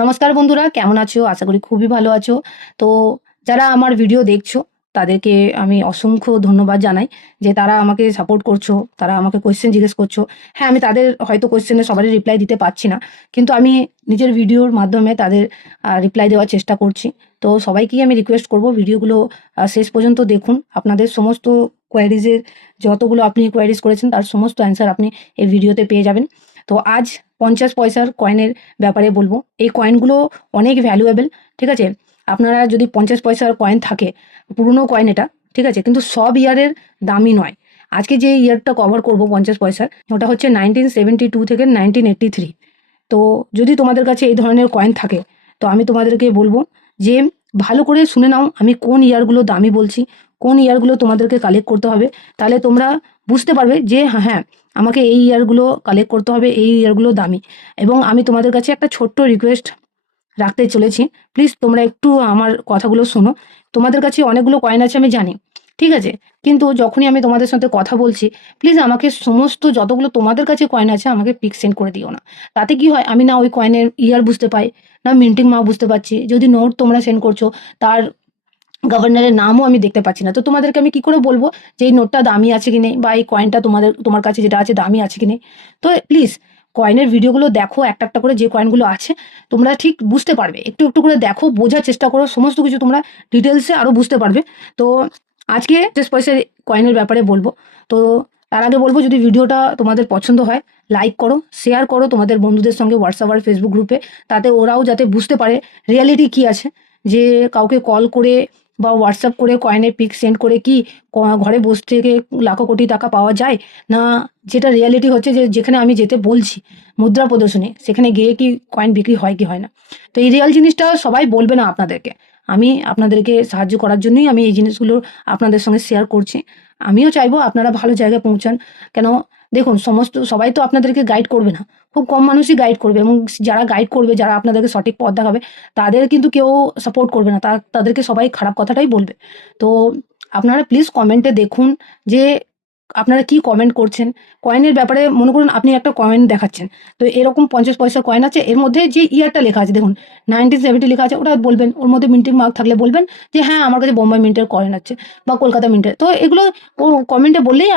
নমস্কার বন্ধুরা, কেমন আছো? আশা করি খুবই ভালো আছো। তো যারা আমার ভিডিও দেখছ, তাদেরকে আমি অসংখ্য ধন্যবাদ জানাই যে তারা আমাকে সাপোর্ট করছ, তারা আমাকে কোয়েশ্চেন জিজ্ঞেস করছ। হ্যাঁ আমি তাদের হয়তো কোয়েশ্চেনে সবারই রিপ্লাই দিতে পারছি না, কিন্তু আমি নিজের ভিডিওর মাধ্যমে তাদের রিপ্লাই দেওয়ার চেষ্টা করছি। তো সবাইকেই আমি রিকোয়েস্ট করব ভিডিওগুলো শেষ পর্যন্ত দেখুন। আপনাদের সমস্ত কোয়ারিজের যতগুলো আপনি কোয়ারিজ করেছেন, তার সমস্ত অ্যান্সার আপনি এই ভিডিওতে পেয়ে যাবেন। তো আজ পঞ্চাশ পয়সার কয়েনের ব্যাপারে বলব। এই কয়েনগুলো অনেক ভ্যালুয়েবল ঠিক আছে? আপনারা যদি পঞ্চাশ পয়সার কয়েন থাকে, পুরনো কয়েন এটা, ঠিক আছে? কিন্তু সব ইয়ারের দামই নয়। আজকে যে ইয়ারটা কভার করব পঞ্চাশ পয়সার, ওটা হচ্ছে নাইনটিন সেভেন্টি টু থেকে নাইনটিন এইট্টি থ্রি তো যদি তোমাদের কাছে এই ধরনের কয়েন থাকে, তো আমি তোমাদেরকে বলব যে, ভালো করে শুনে নাও আমি কোন ইয়ারগুলো দামি বলছি, কোন ইয়ারগুলো তোমাদেরকে কালেক্ট করতে হবে। তাহলে তোমরা বুঝতে পারবে যে হ্যাঁ হ্যাঁ আমাকে এই ইয়ারগুলো কালেক্ট করতে হবে, এই ইয়ারগুলো দামি। এবং আমি তোমাদের কাছে একটা ছোট্ট রিকোয়েস্ট রাখতে চলেছি। প্লিজ তোমরা একটু আমার কথাগুলো শোনো। তোমাদের কাছে অনেকগুলো কয়েন আছে, আমি জানি, ঠিক আছে? কিন্তু যখনই আমি তোমাদের সাথে কথা বলছি প্লিজ আমাকে সমস্ত যতগুলো তোমাদের কাছে কয়েন আছে, আমাকে পিক সেন্ড করে দিও না। তাতে কি হয়, আমি না ওই কয়েনের ইয়ার বুঝতে পাই, না মিন্টিং মা বুঝতে পারছি। যদি নোট তোমরা সেন্ড করছ, তার গভর্নরের নামও আমি দেখতে পাচ্ছি না। তো তোমাদেরকে আমি কি করে বলব যে এই নোটটা দামি আছে কি নেই? বা এই কয়েনটা তোমাদের, তোমার কাছে যেটা আছে দামি আছে কি নেই? তো প্লিজ কয়েনের ভিডিওগুলো দেখো, একটা একটা করে যে কয়েনগুলো আছে, তোমরা ঠিক বুঝতে পারবে। একটু একটু করে দেখো, বোঝার চেষ্টা করো, সমস্ত কিছু তোমরা ডিটেলসে আরও বুঝতে পারবে। তো আজকে শেষ পয়সার কয়েনের ব্যাপারে বলব। তো তার আগে বলব, যদি ভিডিওটা তোমাদের পছন্দ হয় লাইক করো শেয়ার করো তোমাদের বন্ধুদের সঙ্গে হোয়াটসঅ্যাপ আর ফেসবুক গ্রুপে তাতে ওরাও যাতে বুঝতে পারে রিয়ালিটি কি আছে। যে কাউকে কল করে বা হোয়াটসঅ্যাপ করে কয়েনের পিক সেন্ড করে কি ঘরে বসে থেকে লাখো কোটি টাকা পাওয়া যায়? না, যেটা রিয়ালিটি হচ্ছে যে যেখানে আমি যেতে বলছি, মুদ্রা প্রদর্শনী, সেখানে গিয়ে কি কয়েন বিক্রি হয় কি হয় না? তো এই রিয়াল জিনিসটা সবাই বলবে না আপনাদেরকে। আমি আপনাদেরকে সাহায্য করার জন্যই আমি এই জিনিসগুলো আপনাদের সঙ্গে শেয়ার করছি। আমিও চাইব আপনারা ভালো জায়গায় পৌঁছান। কেন? দেখুন, সমস্ত, সবাই তো আপনাদেরকে গাইড করবে না। খুব কম মানুষই গাইড করবে এবং যারা গাইড করবে, যারা আপনাদেরকে সঠিক পথ দেখাবে, তাদের কিন্তু কেউ সাপোর্ট করবে না। তাদেরকে সবাই খারাপ কথাটাই বলবে। তো আপনারা প্লিজ কমেন্টে দেখুন যে আপনারা কি কমেন্ট করছেন? কয়েনের ব্যাপারে মনে করুন আপনি একটা কয়েন দেখাচ্ছেন। তো এরকম পঞ্চাশ পয়সার কয়েন আছে, এর মধ্যে যে ইয়ারটা লেখা আছে, দেখুন নাইনটিন সেভেন্টি লেখা আছে, ওটা বলবেন, ওর মধ্যে মিন্টিং মার্ক থাকলে বলবেন যে হ্যাঁ আমার কাছে বোম্বাই মিন্টের কয়েন আছে বা কলকাতা মিন্টের তো এগুলো ও কমেন্টে বললেই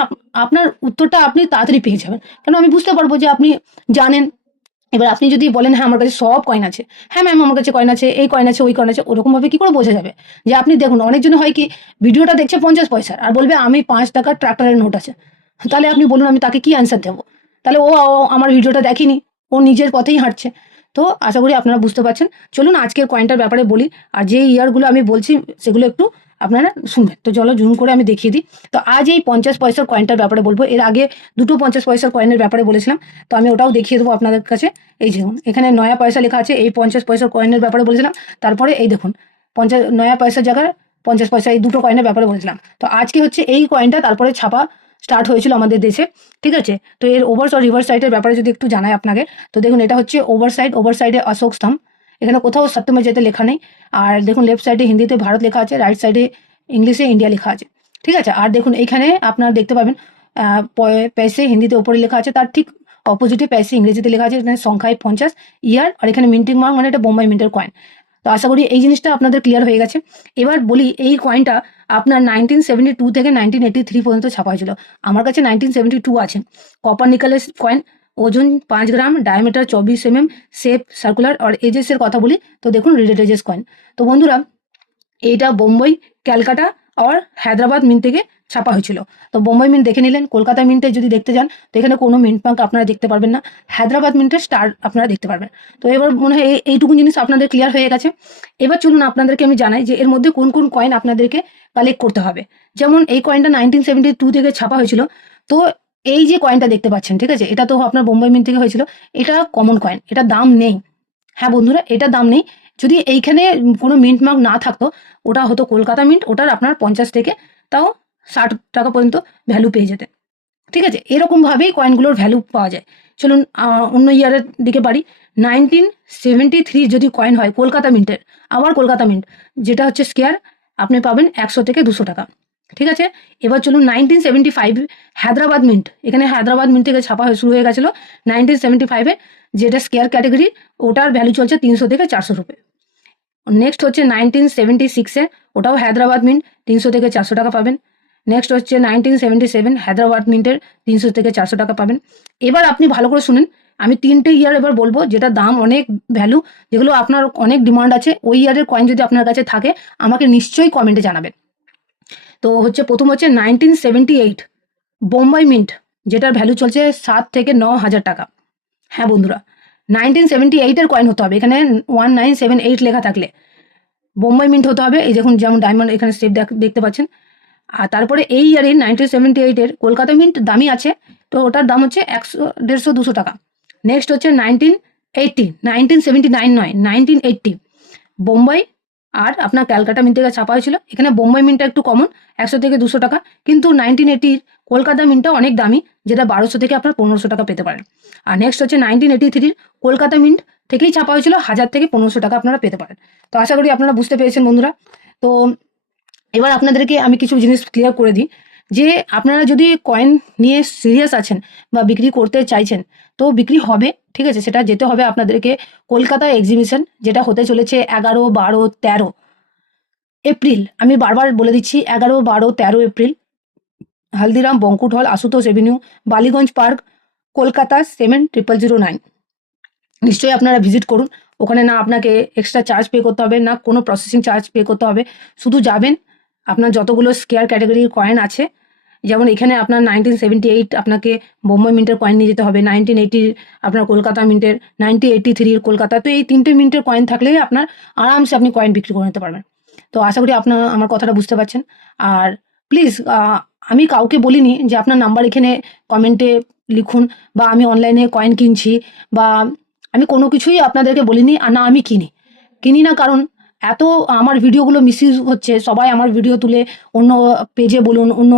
আপনার উত্তরটা আপনি তাড়াতাড়ি পেয়ে যাবেন। কেন আমি বুঝতে পারব যে আপনি জানেন এবার আপনি যদি বলেন হ্যাঁ আমার কাছে সব কয়েন আছে। হ্যাঁ ম্যাম আমার কাছে কয়েন আছে, এই কয়েন আছে, ওই কয়েন আছে। ওরকমভাবে কি করে বোঝা যাবে? যে আপনি দেখুন, অনেকজন হয় কি, ভিডিওটা দেখছে পঞ্চাশ পয়সার, আর বলবে, আমি পাঁচ টাকার ট্রাক্টরের নোট আছে। তাহলে আপনি বলুন, আমি তাকে কি অ্যান্সার দেবো? তাহলে ও আমার ভিডিওটা দেখেনি, ও নিজের পথেই হাঁটছে। তো আশা করি আপনারা বুঝতে পারছেন। চলুন, আজকের কয়েনটার ব্যাপারে বলি, আর যে ইয়ারগুলো আমি বলছি, সেগুলো একটু আপনারা শুনবেন। তো চলো জুম করে আমি দেখিয়ে দিই। তো আজ এই পঞ্চাশ পয়সার কয়েনটার ব্যাপারে বলব। এর আগে দুটো পঞ্চাশ পয়সার কয়েনের ব্যাপারে বলেছিলাম। তো আমি ওটাও দেখিয়ে দেবো আপনাদের কাছে। এই দেখুন, এখানে নয়া পয়সা লেখা আছে। এই পঞ্চাশ পয়সার কয়েনের ব্যাপারে বলেছিলাম। তারপরে এই দেখুন পঞ্চাশ নয়া পয়সার জায়গায় পঞ্চাশ পয়সা, এই দুটো কয়েনের ব্যাপারে বলেছিলাম। তো আজকে হচ্ছে এই কয়েনটা তারপরে ছাপা স্টার্ট হয়েছিল আমাদের দেশে। ঠিক আছে? তো এর ওভার আর রিভার্স সাইডের ব্যাপারে যদি একটু জানাই আপনাকে। তো দেখুন, এটা হচ্ছে ওভার সাইড ওভার সাইডে অশোক স্তম্ভ। এখানে কোথাও সত্যমে যেতে লেখা নেই। আর দেখুন লেফট সাইডে হিন্দিতে ভারত লেখা আছে রাইট সাইডে ইংলিশে ইন্ডিয়া লেখা আছে। ঠিক আছে? আর দেখুন এখানে আপনারা দেখতে পাবেন পয়সে হিন্দিতে ওপরে লেখা আছে, তার ঠিক অপোজিটে পয়সে ইংরেজিতে লেখা আছে, এখানে সংখ্যায় পঞ্চাশ ইয়ার আর এখানে মিন্টিং মার্ক মানে এটা বোম্বাই মিন্টের কয়েন তো আশা করি এই জিনিসটা আপনাদের ক্লিয়ার হয়ে গেছে। এবার বলি, এই কয়েনটা আপনার নাইনটিন সেভেন্টি টু থেকে নাইনটিন এইটি থ্রি পর্যন্ত ছাপা হয়েছিল। আমার কাছে নাইনটিন সেভেন্টি টু আছে। কপার নিকেলের কয়েন ওজন পাঁচ গ্রাম ডায়ামিটার চব্বিশ এম এম শেপ সার্কুলার আর এজেসের কথা বলি, তো দেখুন রিলেট এজেস কয়েন তো বন্ধুরা, এইটা বোম্বাই, ক্যালকাটা আর হায়দ্রাবাদ মিন থেকে ছাপা হয়েছিল। তো বোম্বাই মিন্ট দেখে নিলেন, কলকাতা মিন্টে যদি দেখতে যান, তো এখানে কোনো মিন্ট পাঙ্ক আপনারা দেখতে পারবেন না। হায়দ্রাবাদ মিন্টের স্টার আপনারা দেখতে পারবেন। তো এবার মনে হয় এই- এইটুকু জিনিস আপনাদের ক্লিয়ার হয়ে গেছে। এবার চলুন আপনাদেরকে আমি জানাই যে এর মধ্যে কোন কোন কয়েন আপনাদেরকে কালেক্ট করতে হবে। যেমন এই কয়েনটা নাইনটিন সেভেন্টি টু থেকে ছাপা হয়েছিল। তো এই যে কয়েনটা দেখতে পাচ্ছেন, ঠিক আছে? এটা তো আপনার বোম্বাই মিন্ট থেকে হয়েছিল। এটা কমন কয়েন এটা দাম নেই। হ্যাঁ বন্ধুরা, এটা দাম নেই। যদি এইখানে কোনো মিন্ট মার্ক না থাকতো, ওটা হতো কলকাতা মিন্ট ওটার আপনার পঞ্চাশ থেকে তাও ষাট টাকা পর্যন্ত ভ্যালু পেয়ে যেতে ঠিক আছে? এরকমভাবেই কয়েনগুলোর ভ্যালু পাওয়া যায়। চলুন অন্য ইয়ারের দিকে বাড়ি। নাইনটিন সেভেন্টি থ্রি যদি কয়েন হয়, কলকাতা মিন্টের আবার কলকাতা মিন্ট যেটা হচ্ছে স্কেয়ার আপনি পাবেন একশো থেকে দুশো টাকা। ঠিক আছে? এবার চলুন nineteen seventy five Hyderabad mint এখানে হায়দ্রাবাদ মিন্ট থেকে ছাপা হয়ে শুরু হয়ে গেছিল নাইনটিন সেভেন্টি ফাইভে যেটা স্কেয়ার ক্যাটাগরি ওটার ভ্যালু চলছে তিনশো থেকে চারশো রুপে। নেক্সট হচ্ছে নাইনটিন সেভেন্টি সিক্সে ওটাও হায়দ্রাবাদ মিন্ট তিনশো থেকে চারশো টাকা পাবেন। নেক্সট হচ্ছে নাইনটিন সেভেন্টি সেভেন হায়দ্রাবাদ মিন্টের তিনশো থেকে চারশো টাকা পাবেন। এবার আপনি ভালো করে শুনেন, আমি তিনটে ইয়ার এবার বলব যেটা দাম অনেক ভ্যালু যেগুলো আপনার অনেক ডিমান্ড আছে, ওই ইয়ারের কয়েন যদি আপনার কাছে থাকে, আমাকে নিশ্চয়ই কমেন্টে জানাবেন। তো হচ্ছে প্রথম হচ্ছে nineteen seventy eight Bombay mint, যেটার ভ্যালু চলছে সাত থেকে ন হাজার টাকা। হ্যাঁ বন্ধুরা নাইনটিন সেভেন্টি এইটের কয়েন হতে হবে, এখানে ওয়ান নাইন সেভেন এইট লেখা থাকলে। বোম্বাই মিন্ট হতে হবে, এই দেখুন যেমন ডায়মন্ড এখানে স্টেপ দেখতে পাচ্ছেন। আর তারপরে এই ইয়ারে নাইনটিন সেভেন্টি এইটের কলকাতা মিন্ট দামি আছে, তো ওটার দাম হচ্ছে একশো, দেড়শো, দুশো টাকা। নেক্সট হচ্ছে nineteen eighty nineteen seventy nine নয় নাইনটিন এইটটি বোম্বাই আর আপনার ক্যালকাটা মিন্ট থেকে ছাপা হয়েছিল এখানে বোম্বাই মিন্টটা একটু কমন, একশো থেকে দুশো টাকা। কিন্তু নাইনটিন এইটির কলকাতা মিন্টটা অনেক দামি, যেটা বারোশো থেকে আপনার পনেরোশো টাকা পেতে পারেন। আর নেক্সট হচ্ছে নাইনটিন এইটি থ্রির কলকাতা মিন্ট থেকেই ছাপা হয়েছিল হাজার থেকে পনেরোশো টাকা আপনারা পেতে পারেন। তো আশা করি আপনারা বুঝতে পেরেছেন বন্ধুরা। তো এবার আপনাদেরকে আমি কিছু জিনিস ক্লিয়ার করে দিই, যে আপনারা যদি কয়েন নিয়ে সিরিয়াস আছেন বা বিক্রি করতে চাইছেন তো বিক্রি হবে, ঠিক আছে? সেটা যেতে হবে আপনাদেরকে কলকাতা এক্সিবিশন যেটা হতে চলেছে এগারো, বারো, তেরো এপ্রিল। আমি বারবার বলে দিচ্ছি, এগারো, বারো, তেরো এপ্রিল। হালদিরাম বঙ্কুট হল, Ashutosh avenue Ballygunge park Kolkata seven triple zero nine নিশ্চয়ই আপনারা ভিজিট করুন। ওখানে না আপনাকে এক্সট্রা চার্জ পে করতে হবে, না কোনো প্রসেসিং চার্জ পে করতে হবে। শুধু যাবেন, আপনার যতগুলো স্কেয়ার ক্যাটাগরির কয়েন আছে যেমন এখানে আপনার নাইনটিন সেভেন্টি এইট আপনাকে বোম্বাই মিন্টের কয়েন নিয়ে যেতে হবে নাইনটিন এইটির আপনার কলকাতা মিন্টের নাইনটিন এইটি থ্রির কলকাতা, তো এই তিনটে মিন্টের কয়েন থাকলেই আপনার আরামসে আপনি কয়েন বিক্রি করে নিতে পারবেন। তো আশা করি আপনার আমার কথাটা বুঝতে পারছেন। আর প্লিজ আমি কাউকে বলিনি যে আপনার নাম্বার এখানে কমেন্টে লিখুন বা আমি অনলাইনে কয়েন কিনছি বা আমি কোনো কিছুই আপনাদেরকে বলিনি আর না আমি কিনি। কিনি না কারণ এত আমার ভিডিওগুলো মিসইউজ হচ্ছে, সবাই আমার ভিডিও তুলে অন্য পেজে বলুন, অন্য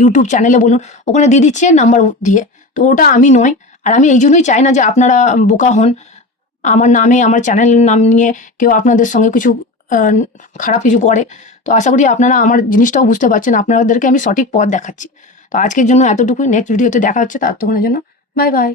ইউটিউব চ্যানেলে বলুন, ওখানে দিয়ে দিচ্ছে নাম্বার দিয়ে। তো ওটা আমি নয় আর আমি এই জন্যই চাই না যে আপনারা বোকা হন। আমার নামে, আমার চ্যানেলের নাম নিয়ে কেউ আপনাদের সঙ্গে কিছু খারাপ কিছু করে। তো আশা করি আপনারা আমার জিনিসটাও বুঝতে পারছেন, আপনাদেরকে আমি সঠিক পথ দেখাচ্ছি। তো আজকের জন্য এতটুকুই নেক্সট ভিডিওতে দেখা হচ্ছে তার ততক্ষণের জন্য বাই বাই